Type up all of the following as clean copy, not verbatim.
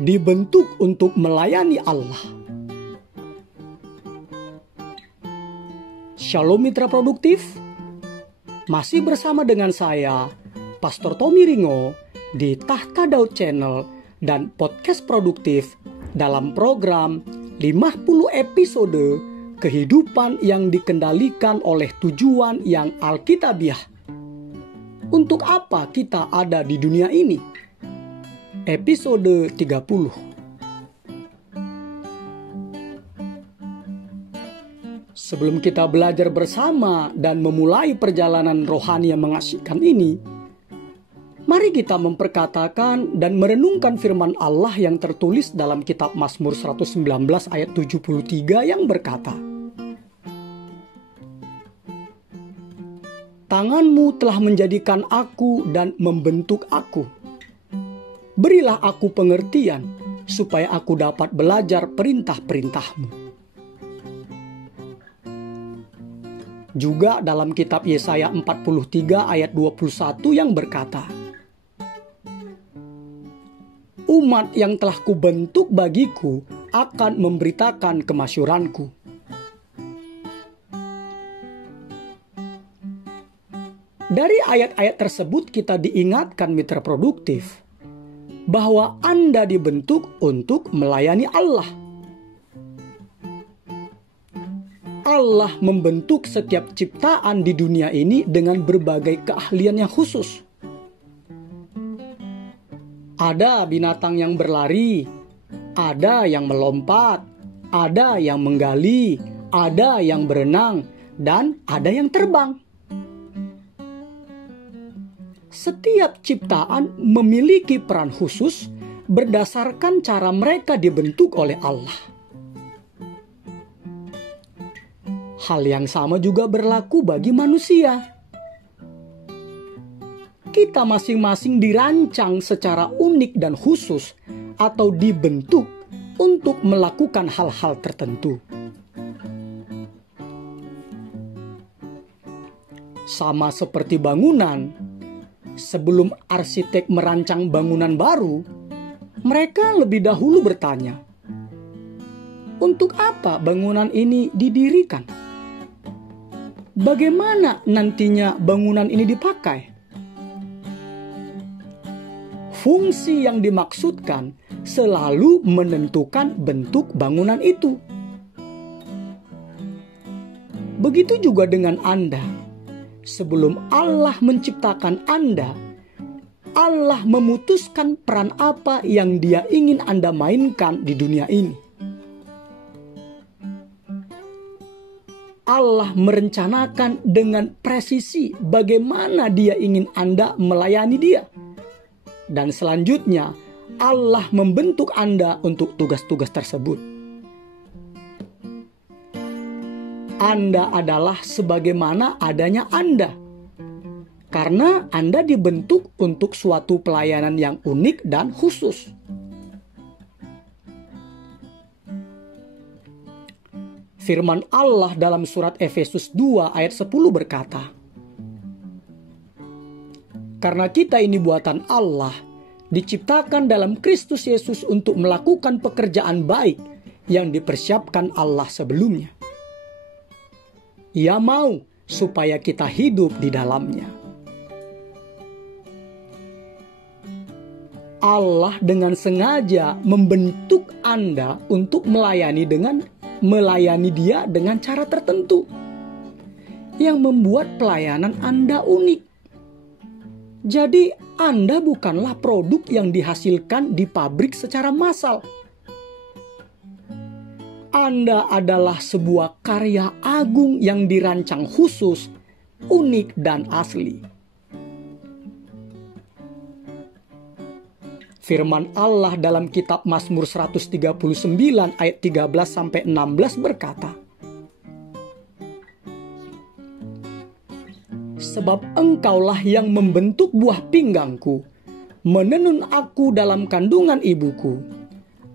dibentuk untuk melayani Allah. Shalom mitra produktif, masih bersama dengan saya, Pastor Tommy Ringo, di Tahta Daud Channel dan Podcast Produktif dalam program 50 episode kehidupan yang dikendalikan oleh tujuan yang alkitabiah. Untuk apa kita ada di dunia ini? Episode 30. Sebelum kita belajar bersama dan memulai perjalanan rohani yang mengasihkan ini, mari kita memperkatakan dan merenungkan firman Allah yang tertulis dalam kitab Mazmur 119 ayat 73 yang berkata, "Tanganmu telah menjadikan aku dan membentuk aku. Berilah aku pengertian, supaya aku dapat belajar perintah-perintah-Mu." Juga dalam kitab Yesaya 43 ayat 21 yang berkata, "Umat yang telah kubentuk bagiku akan memberitakan kemasyuranku." Dari ayat-ayat tersebut kita diingatkan mitra produktif bahwa Anda dibentuk untuk melayani Allah. Allah membentuk setiap ciptaan di dunia ini dengan berbagai keahlian yang khusus. Ada binatang yang berlari, ada yang melompat, ada yang menggali, ada yang berenang, dan ada yang terbang. Setiap ciptaan memiliki peran khusus berdasarkan cara mereka dibentuk oleh Allah. Hal yang sama juga berlaku bagi manusia. Kita masing-masing dirancang secara unik dan khusus atau dibentuk untuk melakukan hal-hal tertentu. Sama seperti bangunan, sebelum arsitek merancang bangunan baru, mereka lebih dahulu bertanya, untuk apa bangunan ini didirikan? Bagaimana nantinya bangunan ini dipakai? Fungsi yang dimaksudkan selalu menentukan bentuk bangunan itu. Begitu juga dengan Anda. Sebelum Allah menciptakan Anda, Allah memutuskan peran apa yang Dia ingin Anda mainkan di dunia ini. Allah merencanakan dengan presisi bagaimana Dia ingin Anda melayani Dia. Dan selanjutnya, Allah membentuk Anda untuk tugas-tugas tersebut. Anda adalah sebagaimana adanya Anda. Karena Anda dibentuk untuk suatu pelayanan yang unik dan khusus. Firman Allah dalam surat Efesus 2 ayat 10 berkata, "Karena kita ini buatan Allah, diciptakan dalam Kristus Yesus untuk melakukan pekerjaan baik yang dipersiapkan Allah sebelumnya. Ia mau supaya kita hidup di dalamnya." Allah dengan sengaja membentuk Anda untuk melayani Dia dengan cara tertentu yang membuat pelayanan Anda unik. Jadi Anda bukanlah produk yang dihasilkan di pabrik secara massal. Anda adalah sebuah karya agung yang dirancang khusus, unik, dan asli. Firman Allah dalam kitab Mazmur 139 ayat 13-16 berkata, "Sebab Engkaulah yang membentuk buah pinggangku, menenun aku dalam kandungan ibuku.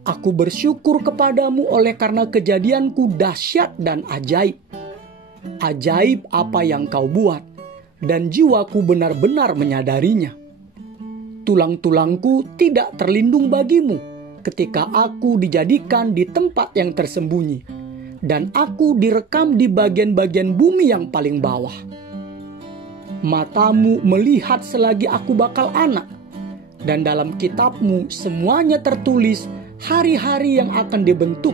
Aku bersyukur kepadamu oleh karena kejadianku dahsyat dan ajaib. Ajaib apa yang kau buat, dan jiwaku benar-benar menyadarinya. Tulang-tulangku tidak terlindung bagimu, ketika aku dijadikan di tempat yang tersembunyi, dan aku direkam di bagian-bagian bumi yang paling bawah. Matamu melihat selagi aku bakal anak, dan dalam kitabmu semuanya tertulis hari-hari yang akan dibentuk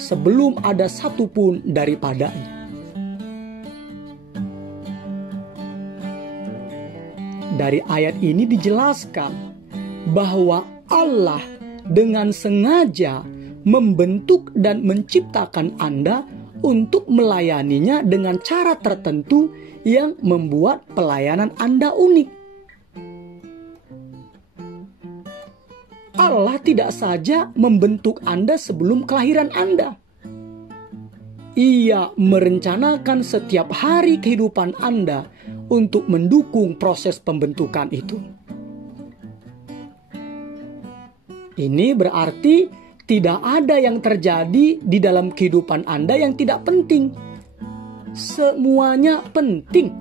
sebelum ada satu pun daripadanya. Dari ayat ini dijelaskan bahwa Allah dengan sengaja membentuk dan menciptakan Anda untuk melayaninya dengan cara tertentu yang membuat pelayanan Anda unik. Allah tidak saja membentuk Anda sebelum kelahiran Anda. Ia merencanakan setiap hari kehidupan Anda untuk mendukung proses pembentukan itu. Ini berarti tidak ada yang terjadi di dalam kehidupan Anda yang tidak penting. Semuanya penting.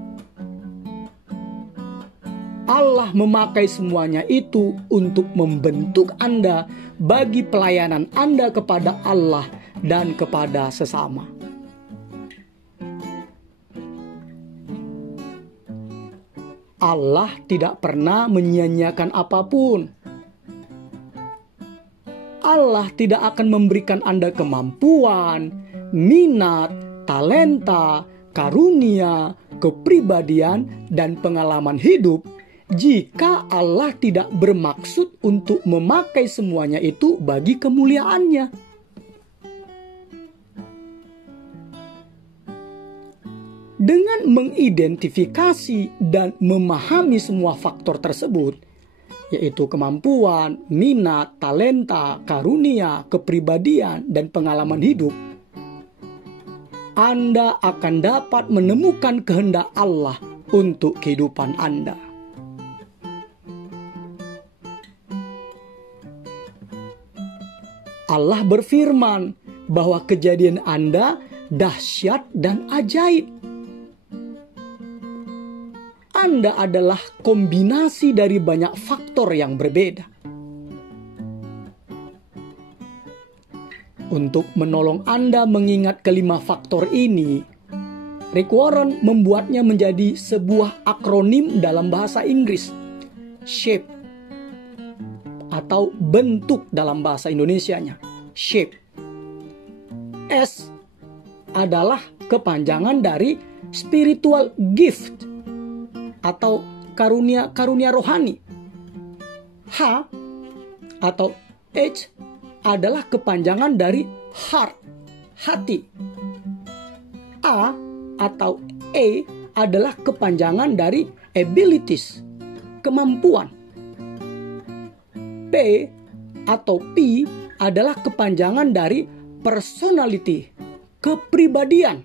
Allah memakai semuanya itu untuk membentuk Anda bagi pelayanan Anda kepada Allah dan kepada sesama. Allah tidak pernah menyia-nyiakan apapun. Allah tidak akan memberikan Anda kemampuan, minat, talenta, karunia, kepribadian, dan pengalaman hidup jika Allah tidak bermaksud untuk memakai semuanya itu bagi kemuliaannya. Dengan mengidentifikasi dan memahami semua faktor tersebut, yaitu kemampuan, minat, talenta, karunia, kepribadian, dan pengalaman hidup, Anda akan dapat menemukan kehendak Allah untuk kehidupan Anda. Allah berfirman bahwa kejadian Anda dahsyat dan ajaib. Anda adalah kombinasi dari banyak faktor yang berbeda. Untuk menolong Anda mengingat kelima faktor ini, Rick Warren membuatnya menjadi sebuah akronim dalam bahasa Inggris, SHAPE, atau bentuk dalam bahasa Indonesianya, SHAPE. S adalah kepanjangan dari spiritual gift, atau karunia rohani. H atau H adalah kepanjangan dari heart, hati. A atau E adalah kepanjangan dari abilities, kemampuan. P atau P adalah kepanjangan dari personality, kepribadian.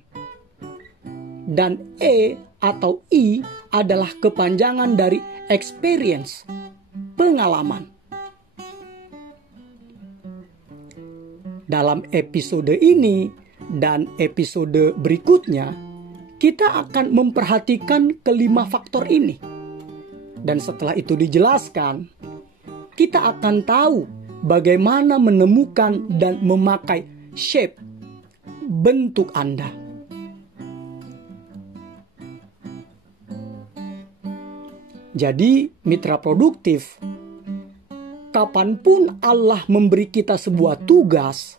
Dan E atau I adalah kepanjangan dari experience, pengalaman. Dalam episode ini dan episode berikutnya, kita akan memperhatikan kelima faktor ini. Dan setelah itu dijelaskan, kita akan tahu bagaimana menemukan dan memakai shape, bentuk Anda. Jadi, mitra produktif, kapanpun Allah memberi kita sebuah tugas,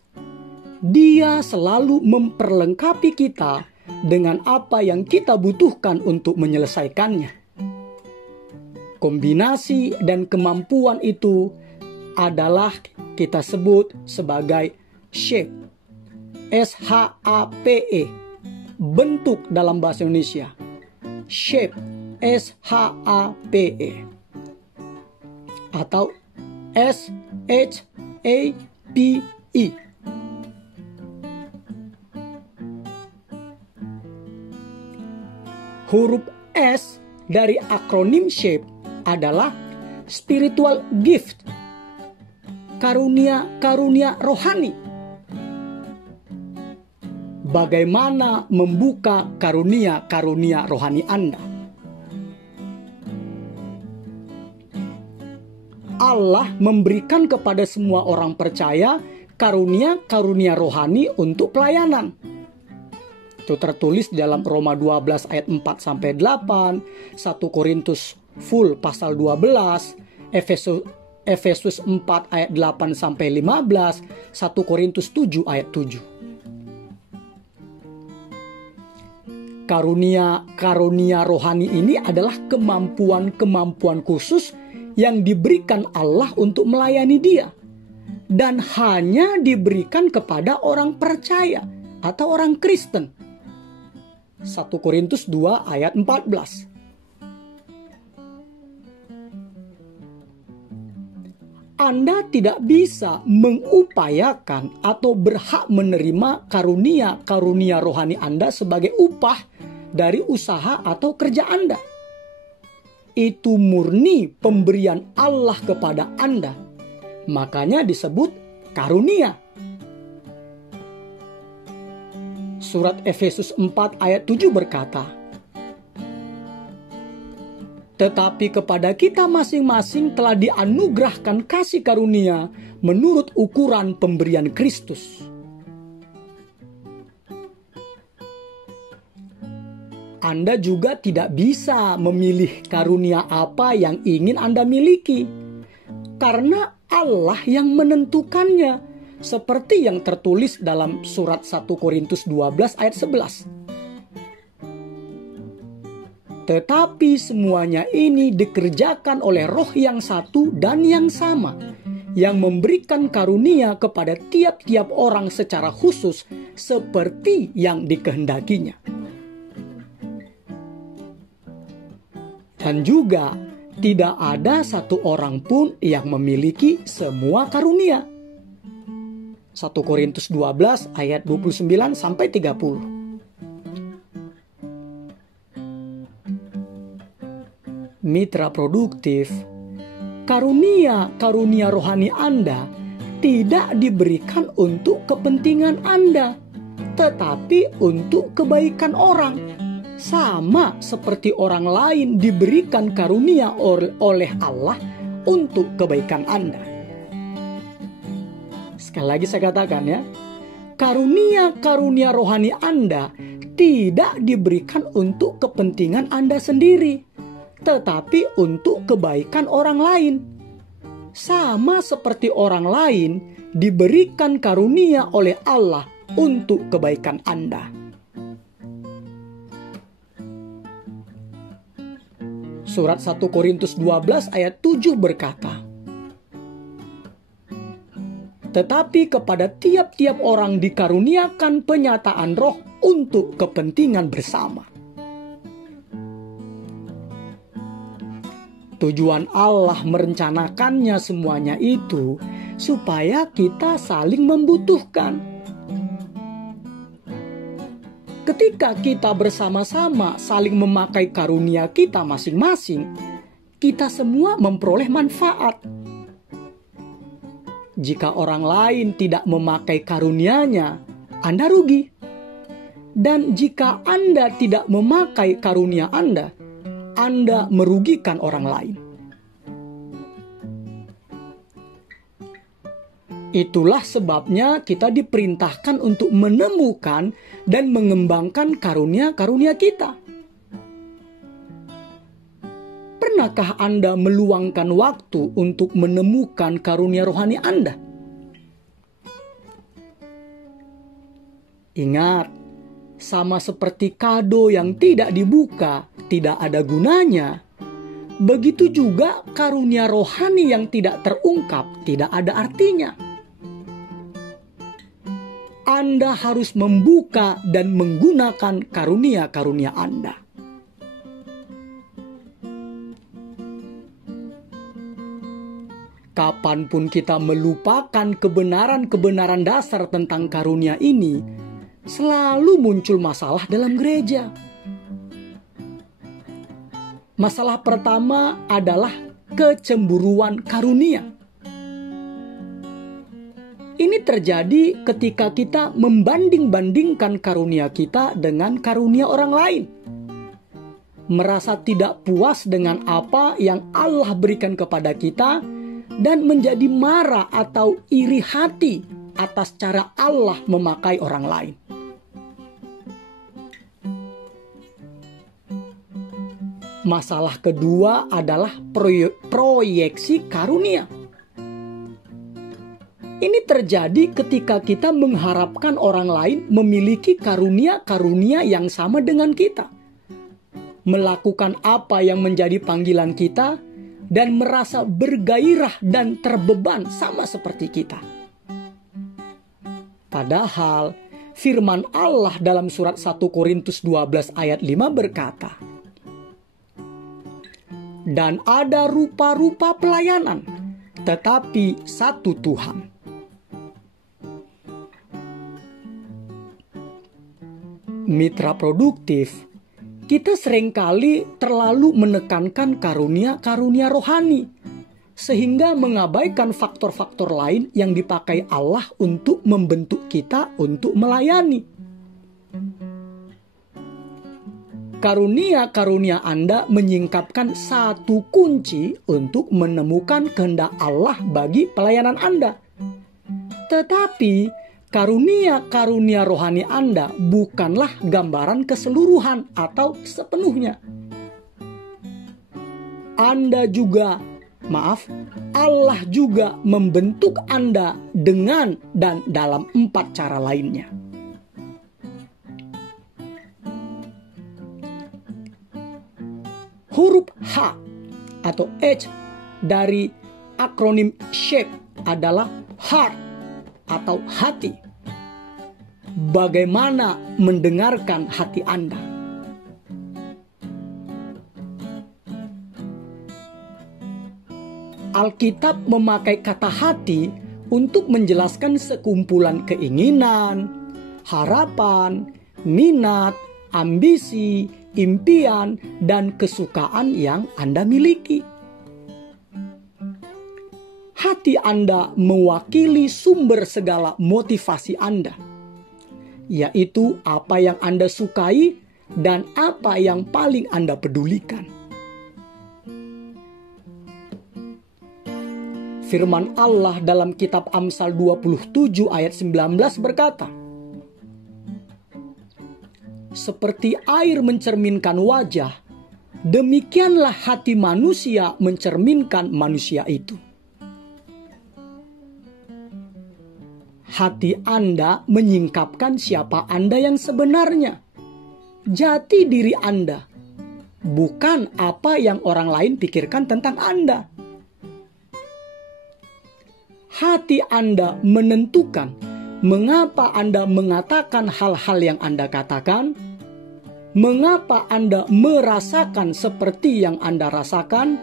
Dia selalu memperlengkapi kita dengan apa yang kita butuhkan untuk menyelesaikannya. Kombinasi dan kemampuan itu adalah kita sebut sebagai shape, SHAPE, bentuk dalam bahasa Indonesia, shape, SHAPE, atau SHAPE. Huruf S dari akronim SHAPE adalah spiritual gift, karunia rohani. Bagaimana membuka karunia rohani Anda? Allah memberikan kepada semua orang percaya karunia-karunia rohani untuk pelayanan. Itu tertulis dalam Roma 12 ayat 4-8, 1 Korintus full pasal 12, Efesus 4 ayat 8-15, 1 Korintus 7 ayat 7. Karunia rohani ini adalah kemampuan khusus yang diberikan Allah untuk melayani Dia, dan hanya diberikan kepada orang percaya atau orang Kristen. 1 Korintus 2 ayat 14. Anda tidak bisa mengupayakan atau berhak menerima karunia rohani Anda sebagai upah dari usaha atau kerja Anda. Itu murni pemberian Allah kepada Anda. Makanya disebut karunia. Surat Efesus 4 ayat 7 berkata, tetapi kepada kita masing-masing telah dianugerahkan kasih karunia menurut ukuran pemberian Kristus. Anda juga tidak bisa memilih karunia apa yang ingin Anda miliki, karena Allah yang menentukannya, seperti yang tertulis dalam surat 1 Korintus 12 ayat 11. Tetapi semuanya ini dikerjakan oleh Roh yang satu dan yang sama, yang memberikan karunia kepada tiap-tiap orang secara khusus seperti yang dikehendakinya. Dan juga tidak ada satu orang pun yang memiliki semua karunia. 1 Korintus 12 ayat 29-30. Mitra produktif, karunia rohani Anda tidak diberikan untuk kepentingan Anda, tetapi untuk kebaikan orang. Sama seperti orang lain diberikan karunia oleh Allah untuk kebaikan Anda. Sekali lagi saya katakan ya, karunia rohani Anda tidak diberikan untuk kepentingan Anda sendiri, tetapi untuk kebaikan orang lain. Sama seperti orang lain diberikan karunia oleh Allah untuk kebaikan Anda. Surat 1 Korintus 12 ayat 7 berkata, tetapi kepada tiap-tiap orang dikaruniakan penyataan roh untuk kepentingan bersama. Tujuan Allah merencanakannya semuanya itu supaya kita saling membutuhkan. Ketika kita bersama-sama saling memakai karunia kita masing-masing, kita semua memperoleh manfaat. Jika orang lain tidak memakai karunia-Nya, Anda rugi. Dan jika Anda tidak memakai karunia Anda merugikan orang lain. Itulah sebabnya kita diperintahkan untuk menemukan dan mengembangkan karunia-karunia kita. Pernahkah Anda meluangkan waktu untuk menemukan karunia rohani Anda? Ingat, sama seperti kado yang tidak dibuka, tidak ada gunanya. Begitu juga karunia rohani yang tidak terungkap, tidak ada artinya. Anda harus membuka dan menggunakan karunia-karunia Anda. Kapanpun kita melupakan kebenaran-kebenaran dasar tentang karunia ini, selalu muncul masalah dalam gereja. Masalah pertama adalah kecemburuan karunia. Ini terjadi ketika kita membanding-bandingkan karunia kita dengan karunia orang lain. Merasa tidak puas dengan apa yang Allah berikan kepada kita, dan menjadi marah atau iri hati atas cara Allah memakai orang lain. Masalah kedua adalah proyeksi karunia. Ini terjadi ketika kita mengharapkan orang lain memiliki karunia-karunia yang sama dengan kita, melakukan apa yang menjadi panggilan kita, dan merasa bergairah dan terbeban sama seperti kita. Padahal firman Allah dalam surat 1 Korintus 12 ayat 5 berkata, "Dan ada rupa-rupa pelayanan, tetapi satu Tuhan." Mitra produktif, kita seringkali terlalu menekankan karunia-karunia rohani, sehingga mengabaikan faktor-faktor lain yang dipakai Allah untuk membentuk kita untuk melayani. Karunia-karunia Anda menyingkapkan satu kunci untuk menemukan kehendak Allah bagi pelayanan Anda. Tetapi karunia-karunia rohani Anda bukanlah gambaran keseluruhan atau sepenuhnya. Allah juga membentuk Anda dengan dan dalam 4 cara lainnya. Huruf H atau H dari akronim SHAPE adalah heart atau hati. Bagaimana mendengarkan hati Anda? Alkitab memakai kata hati untuk menjelaskan sekumpulan keinginan, harapan, minat, ambisi, impian, dan kesukaan yang Anda miliki. Hati Anda mewakili sumber segala motivasi Anda, yaitu apa yang Anda sukai dan apa yang paling Anda pedulikan. Firman Allah dalam kitab Amsal 27 ayat 19 berkata, "Seperti air mencerminkan wajah, demikianlah hati manusia mencerminkan manusia itu." Hati Anda menyingkapkan siapa Anda yang sebenarnya, jati diri Anda, bukan apa yang orang lain pikirkan tentang Anda. Hati Anda menentukan mengapa Anda mengatakan hal-hal yang Anda katakan, mengapa Anda merasakan seperti yang Anda rasakan,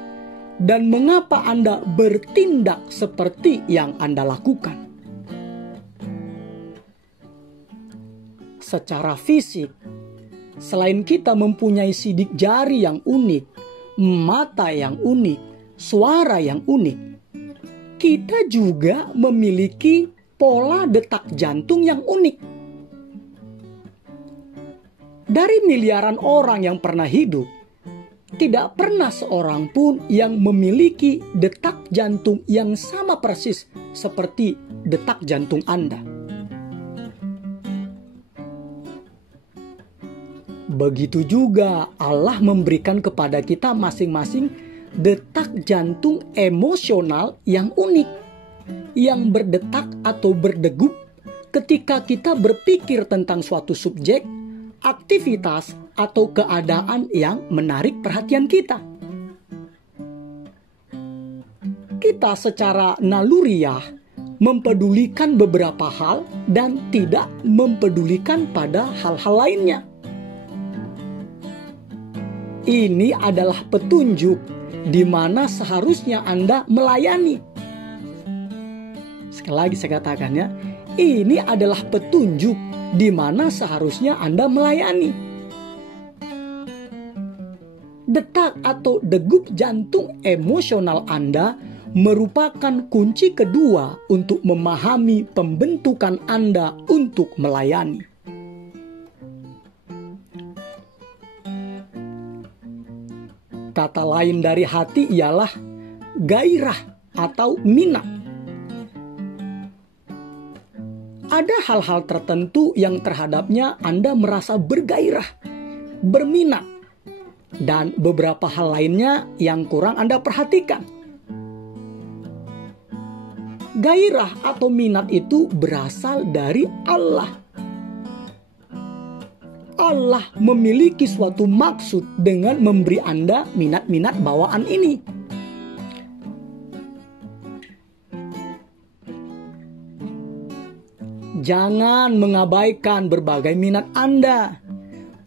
dan mengapa Anda bertindak seperti yang Anda lakukan. Secara fisik, selain kita mempunyai sidik jari yang unik, mata yang unik, suara yang unik, kita juga memiliki pola detak jantung yang unik. Dari miliaran orang yang pernah hidup, tidak pernah seorang pun yang memiliki detak jantung yang sama persis seperti detak jantung Anda. Begitu juga Allah memberikan kepada kita masing-masing detak jantung emosional yang unik, yang berdetak atau berdegup ketika kita berpikir tentang suatu subjek, aktivitas, atau keadaan yang menarik perhatian kita. Kita secara naluriah mempedulikan beberapa hal dan tidak mempedulikan pada hal-hal lainnya. Ini adalah petunjuk di mana seharusnya Anda melayani. Sekali lagi saya katakan ya, ini adalah petunjuk di mana seharusnya Anda melayani. Detak atau degup jantung emosional Anda merupakan kunci kedua untuk memahami pembentukan Anda untuk melayani. Kata lain dari hati ialah gairah atau minat. Ada hal-hal tertentu yang terhadapnya Anda merasa bergairah, berminat, dan beberapa hal lainnya yang kurang Anda perhatikan. Gairah atau minat itu berasal dari Allah. Allah memiliki suatu maksud dengan memberi Anda minat-minat bawaan ini. Jangan mengabaikan berbagai minat Anda.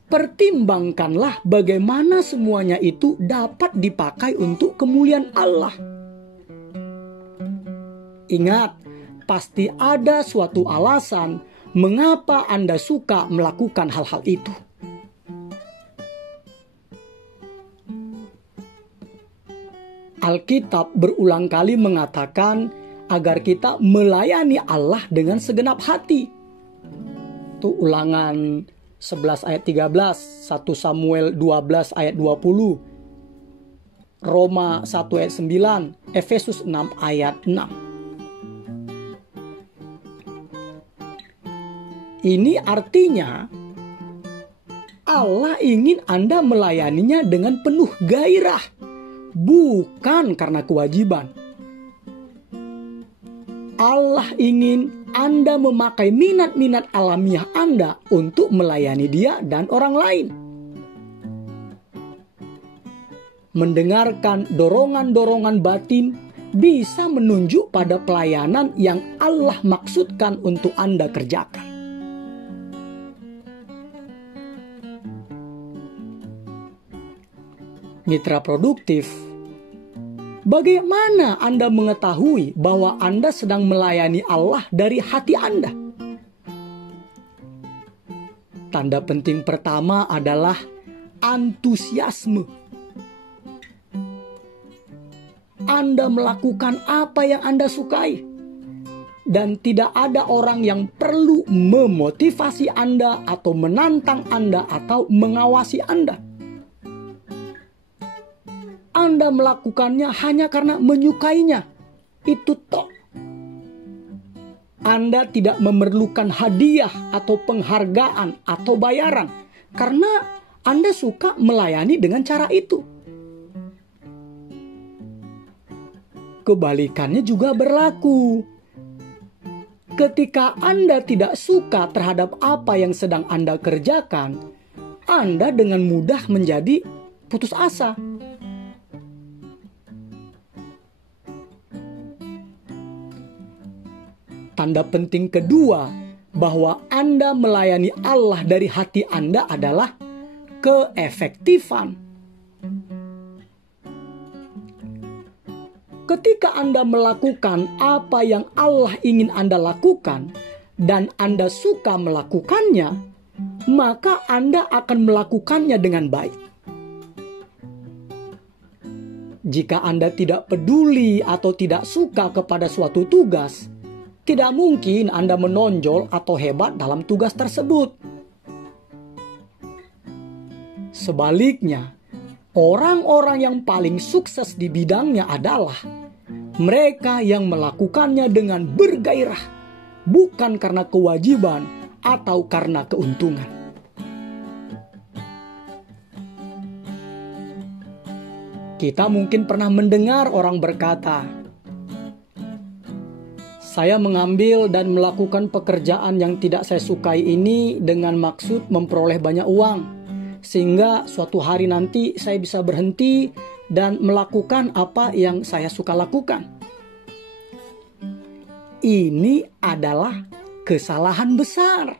Pertimbangkanlah bagaimana semuanya itu dapat dipakai untuk kemuliaan Allah. Ingat, pasti ada suatu alasan mengapa Anda suka melakukan hal-hal itu. Alkitab berulang kali mengatakan agar kita melayani Allah dengan segenap hati. Itu Ulangan 11 ayat 13, 1 Samuel 12 ayat 20, Roma 1 ayat 9, Efesus 6 ayat 6. Ini artinya Allah ingin Anda melayaninya dengan penuh gairah, bukan karena kewajiban. Allah ingin Anda memakai minat-minat alamiah Anda untuk melayani Dia dan orang lain. Mendengarkan dorongan-dorongan batin bisa menunjuk pada pelayanan yang Allah maksudkan untuk Anda kerjakan. Mitra produktif, bagaimana Anda mengetahui bahwa Anda sedang melayani Allah dari hati Anda? Tanda penting pertama adalah antusiasme. Anda melakukan apa yang Anda sukai, dan tidak ada orang yang perlu memotivasi Anda atau menantang Anda atau mengawasi Anda. Anda melakukannya hanya karena menyukainya. Itu tok. Anda tidak memerlukan hadiah atau penghargaan atau bayaran karena Anda suka melayani dengan cara itu. Kebalikannya juga berlaku. Ketika Anda tidak suka terhadap apa yang sedang Anda kerjakan, Anda dengan mudah menjadi putus asa. Tanda penting kedua bahwa Anda melayani Allah dari hati Anda adalah keefektifan. Ketika Anda melakukan apa yang Allah ingin Anda lakukan dan Anda suka melakukannya, maka Anda akan melakukannya dengan baik. Jika Anda tidak peduli atau tidak suka kepada suatu tugas, tidak mungkin Anda menonjol atau hebat dalam tugas tersebut. Sebaliknya, orang-orang yang paling sukses di bidangnya adalah mereka yang melakukannya dengan bergairah, bukan karena kewajiban atau karena keuntungan. Kita mungkin pernah mendengar orang berkata, "Saya mengambil dan melakukan pekerjaan yang tidak saya sukai ini dengan maksud memperoleh banyak uang, sehingga suatu hari nanti saya bisa berhenti dan melakukan apa yang saya suka lakukan." Ini adalah kesalahan besar.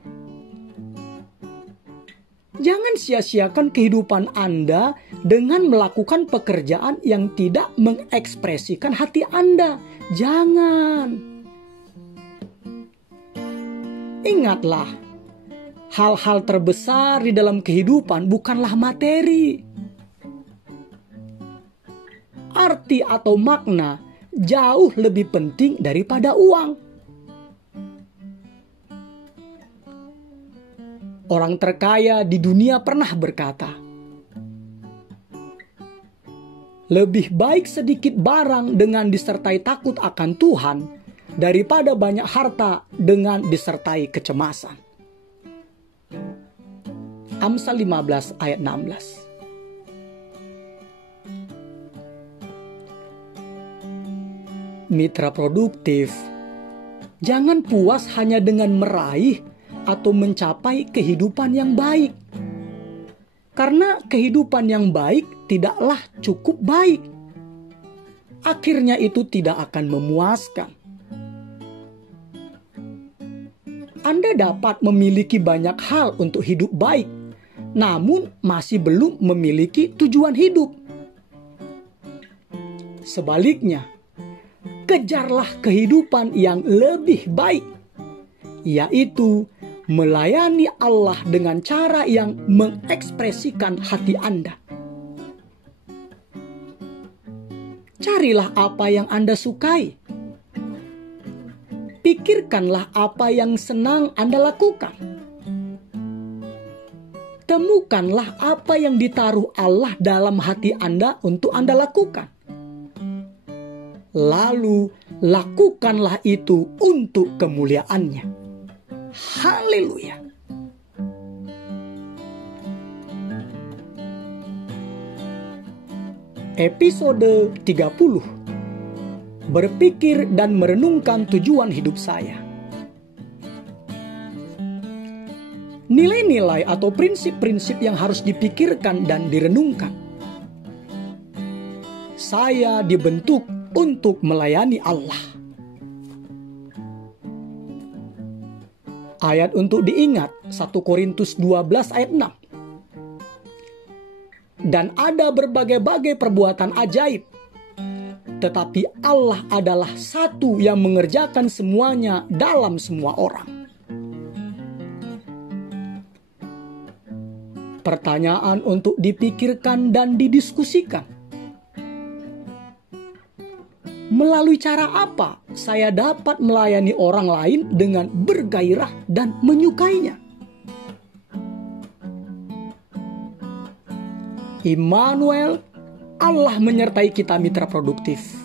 Jangan sia-siakan kehidupan Anda dengan melakukan pekerjaan yang tidak mengekspresikan hati Anda. Jangan. Ingatlah, hal-hal terbesar di dalam kehidupan bukanlah materi. Arti atau makna jauh lebih penting daripada uang. Orang terkaya di dunia pernah berkata, Lebih baik sedikit barang dengan disertai takut akan Tuhan daripada banyak harta dengan disertai kecemasan. Amsal 15 ayat 16. Mitra produktif, jangan puas hanya dengan meraih atau mencapai kehidupan yang baik. Karena kehidupan yang baik tidaklah cukup baik. Akhirnya itu tidak akan memuaskan. Anda dapat memiliki banyak hal untuk hidup baik, namun masih belum memiliki tujuan hidup. Sebaliknya, kejarlah kehidupan yang lebih baik, yaitu melayani Allah dengan cara yang mengekspresikan hati Anda. Carilah apa yang Anda sukai. Pikirkanlah apa yang senang Anda lakukan. Temukanlah apa yang ditaruh Allah dalam hati Anda untuk Anda lakukan. Lalu lakukanlah itu untuk kemuliaan-Nya. Haleluya. Episode 30. Berpikir dan merenungkan tujuan hidup saya. Nilai-nilai atau prinsip-prinsip yang harus dipikirkan dan direnungkan. Saya dibentuk untuk melayani Allah. Ayat untuk diingat 1 Korintus 12 ayat 6. Dan ada berbagai-bagai perbuatan ajaib, tetapi Allah adalah satu yang mengerjakan semuanya dalam semua orang. Pertanyaan untuk dipikirkan dan didiskusikan. Melalui cara apa saya dapat melayani orang lain dengan bergairah dan menyukainya? Immanuel, Allah menyertai kita mitra produktif.